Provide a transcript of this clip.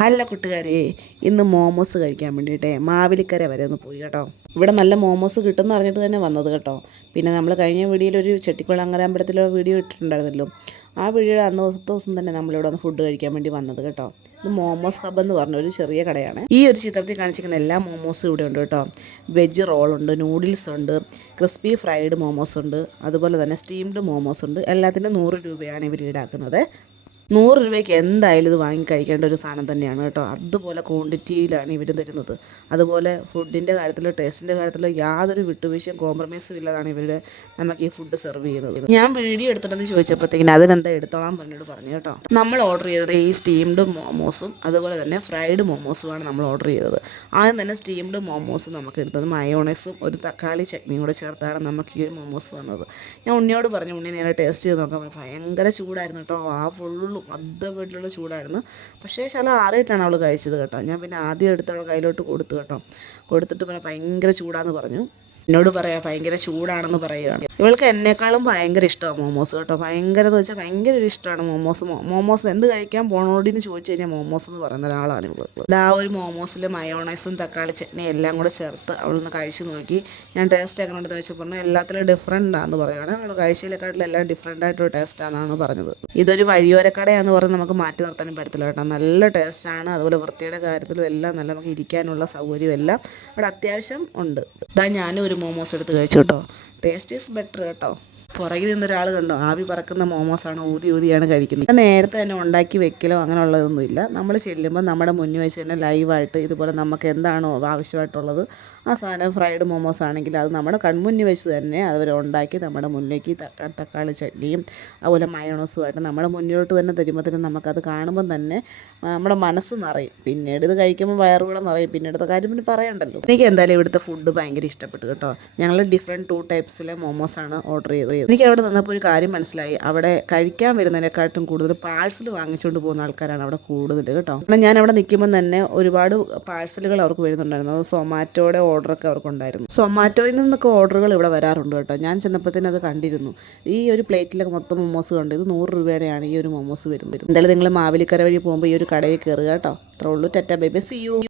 Hello കൂട്ടുകാരെ, ഇന്ന് മോമോസ് കഴിക്കാൻ വേണ്ടിയിട്ടേ മാവേലിക്കര വരെ ഒന്ന് പോയി കേട്ടോ. ഇവിടെ നല്ല മോമോസ് കിട്ടുമെന്ന് അറിഞ്ഞിട്ട് തന്നെ വന്നത് കേട്ടോ. പിന്നെ നമ്മൾ കഴിഞ്ഞ വീഡിയോയിലൊരു ചെട്ടിക്കുളങ്ങര അമ്പലത്തിലോ വീഡിയോ ഇട്ടിട്ടുണ്ടായിരുന്നല്ലോ. ആ വീഡിയോയുടെ ദിവസം തന്നെ നമ്മളിവിടെ ഒന്ന് ഫുഡ് കഴിക്കാൻ വേണ്ടി വന്നത് കേട്ടോ. ഇത് മോമോസ് ഹബ് എന്ന് പറഞ്ഞ ഒരു ചെറിയ കടയാണ്. ഈ ഒരു ചിത്രത്തിൽ കാണിച്ചിരിക്കുന്ന എല്ലാ മോമോസും ഇവിടെ ഉണ്ട് കേട്ടോ. വെജ് റോളുണ്ട്, നൂഡിൽസ് ഉണ്ട്, ക്രിസ്പി ഫ്രൈഡ് മോമോസ് ഉണ്ട്, അതുപോലെ തന്നെ സ്റ്റീംഡ് മോമോസ് ഉണ്ട്. എല്ലാത്തിനും 100 രൂപയാണ് ഇവർ ഈടാക്കുന്നത്. 100 രൂപയ്ക്ക് എന്തായാലും ഇത് വാങ്ങി കഴിക്കേണ്ട ഒരു സാധനം തന്നെയാണ് കേട്ടോ. അതുപോലെ ക്വാണ്ടിറ്റിയിലാണ് ഇവർ തരുന്നത്. അതുപോലെ ഫുഡിൻ്റെ കാര്യത്തിലോ ടേസ്റ്റിൻ്റെ കാര്യത്തിലോ യാതൊരു വിട്ടുവീഴ്ചയും കോംപ്രമൈസും ഇല്ലാതാണ് ഇവരുടെ നമുക്ക് ഈ ഫുഡ് സെർവ് ചെയ്യുന്നത്. ഞാൻ വീഡിയോ എടുത്തിട്ടെന്ന് ചോദിച്ചപ്പോഴത്തേക്കിന് അതിനെന്താ എടുത്തോളാൻ പറഞ്ഞു കേട്ടോ. നമ്മൾ ഓർഡർ ചെയ്തത് ഈ സ്റ്റീംഡ് മോമോസും അതുപോലെ തന്നെ ഫ്രൈഡ് മോമോസുമാണ് നമ്മൾ ഓർഡർ ചെയ്തത്. ആദ്യം തന്നെ സ്റ്റീംഡ് മോമോസ് നമുക്ക് എടുത്തത് മയോണൈസും ഒരു തക്കാളി ചട്നിയും കൂടെ ചേർത്താണ് നമുക്ക് ഈ ഒരു മോമോസ് വന്നത്. ഞാൻ ഉണ്ണിയോട് പറഞ്ഞു, ഉണ്ണി നേരെ ടേസ്റ്റ് ചെയ്ത് നോക്കാൻ. ഭയങ്കര ചൂടായിരുന്നു കേട്ടോ. ആ ഫുള്ളും വീട്ടിലുള്ള ചൂടായിരുന്നു. പക്ഷേ ചില ആറിയിട്ടാണ് അവൾ കഴിച്ചത് കേട്ടോ. ഞാൻ പിന്നെ ആദ്യം എടുത്ത് അവൾ കയ്യിലോട്ട് കൊടുത്തു കേട്ടോ. കൊടുത്തിട്ട് പിന്നെ ഭയങ്കര ചൂടാന്ന് പറഞ്ഞു. എന്നോട് പറയാം ഭയങ്കര ചൂടാണെന്ന് പറയുകയാണ്. ഇവൾക്ക് എന്നെക്കാളും ഭയങ്കര ഇഷ്ടമാണ് മോമോസ് കേട്ടോ. ഭയങ്കര എന്ന് വെച്ചാൽ ഭയങ്കര ഒരു ഇഷ്ടമാണ് മോമോസ് എന്ത് കഴിക്കാൻ പോണോടിന്ന് ചോദിച്ചു കഴിഞ്ഞാൽ മോമോസ് എന്ന് പറയുന്ന ഒരാളാണ് ഇവൾ. ഇതാ ഒരു മോമോസിൽ മയോണൈസും തക്കാളി ചട്നിയും എല്ലാം കൂടെ ചേർത്ത് അവളൊന്ന് കഴിച്ച് നോക്കി. ഞാൻ ടേസ്റ്റ് എങ്ങനെ ഉണ്ടെന്ന് വെച്ചാൽ പറഞ്ഞു എല്ലാത്തിലും ഡിഫറെൻ്റാന്ന് പറയുകയാണ്. അവൾ കഴിച്ചതിനെക്കാട്ടിലും എല്ലാം ഡിഫറെൻ്റ് ആയിട്ടൊരു ടേസ്റ്റാണെന്നാണ് പറഞ്ഞത്. ഇതൊരു വഴിയോരക്കടയാന്ന് പറഞ്ഞ് നമുക്ക് മാറ്റി നിർത്താനും പറ്റത്തില്ല കേട്ടോ. നല്ല ടേസ്റ്റാണ്. അതുപോലെ വൃത്തിയുടെ കാര്യത്തിലും എല്ലാം നല്ല നമുക്ക് ഇരിക്കാനുള്ള സൗകര്യം എല്ലാം ഇവിടെ അത്യാവശ്യം ഉണ്ട്. ഇതാ ഞാനും ഒരു മോമോസ് എടുത്ത് കഴിച്ചു കേട്ടോ. ടേസ്റ്റ് ഈസ് ബെറ്റർ കേട്ടോ. പുറകിൽ നിന്നൊരാൾ കണ്ടോ, ആവി പറക്കുന്ന മോമോസാണ്, ഊതിയാണ് കഴിക്കുന്നത്. നേരത്തെ തന്നെ ഉണ്ടാക്കി വെക്കലോ അങ്ങനെയുള്ളതൊന്നുമില്ല. നമ്മൾ ചെല്ലുമ്പോൾ നമ്മുടെ മുന്നിൽ വെച്ച് തന്നെ ലൈവായിട്ട് ഇതുപോലെ നമുക്ക് എന്താണോ ആവശ്യമായിട്ടുള്ളത് ആ സാധനം ഫ്രൈഡ് മോമോസ് ആണെങ്കിൽ അത് നമ്മുടെ കൺമുന്നിൽ വെച്ച് തന്നെ അവർ ഉണ്ടാക്കി നമ്മുടെ മുന്നിലേക്ക് തക്കാളി ചട്നിയും അതുപോലെ മയോണൈസുമായിട്ട് നമ്മുടെ മുന്നിലോട്ട് തന്നെ തരുമ്പോഴത്തേനും നമുക്കത് കാണുമ്പം തന്നെ നമ്മുടെ മനസ്സ് നിറയും. പിന്നീട് ഇത് കഴിക്കുമ്പോൾ വയറുകൂടെ നിറയും. പിന്നീടത്തെ കാര്യം പിന്നെ പറയണ്ടല്ലോ. എനിക്ക് എന്തായാലും ഇവിടുത്തെ ഫുഡ് ഭയങ്കര ഇഷ്ടപ്പെട്ടു കേട്ടോ. ഞങ്ങൾ ഡിഫറെൻറ്റ് 2 ടൈപ്സിലെ മോമോസാണ് ഓർഡർ ചെയ്തത്. എനിക്ക് അവിടെ നിന്നപ്പോൾ ഒരു കാര്യം മനസ്സിലായി. അവിടെ കഴിക്കാൻ വരുന്നതിനെക്കാട്ടും കൂടുതൽ പാഴ്സൽ വാങ്ങിച്ചുകൊണ്ട് പോകുന്ന ആൾക്കാരാണ് അവിടെ കൂടുതൽ കേട്ടോ. കാരണം ഞാൻ അവിടെ നിൽക്കുമ്പോൾ തന്നെ ഒരുപാട് പാഴ്സലുകൾ അവർക്ക് വരുന്നുണ്ടായിരുന്നു. അത് സൊമാറ്റോയുടെ ഓർഡറൊക്കെ അവർക്കുണ്ടായിരുന്നു. സൊമാറ്റോയിൽ നിന്നൊക്കെ ഓർഡറുകൾ ഇവിടെ വരാറുണ്ട് കേട്ടോ. ഞാൻ ചെന്നപ്പോഴത്തേനും അത് കണ്ടിരുന്നു. ഈ ഒരു പ്ലേറ്റിലൊക്കെ മൊത്തം മോമോസ് കണ്ടു. ഇത് 100 രൂപയുടെയാണ് ഈ ഒരു മോമോസ് വരുന്നത്. എന്തായാലും നിങ്ങൾ മാവേലിക്കര വഴി പോകുമ്പോൾ ഈ ഒരു കടയിൽ കയറുക കേട്ടോ. അത്രേ ഉള്ളൂ. Tata bye bye, see U.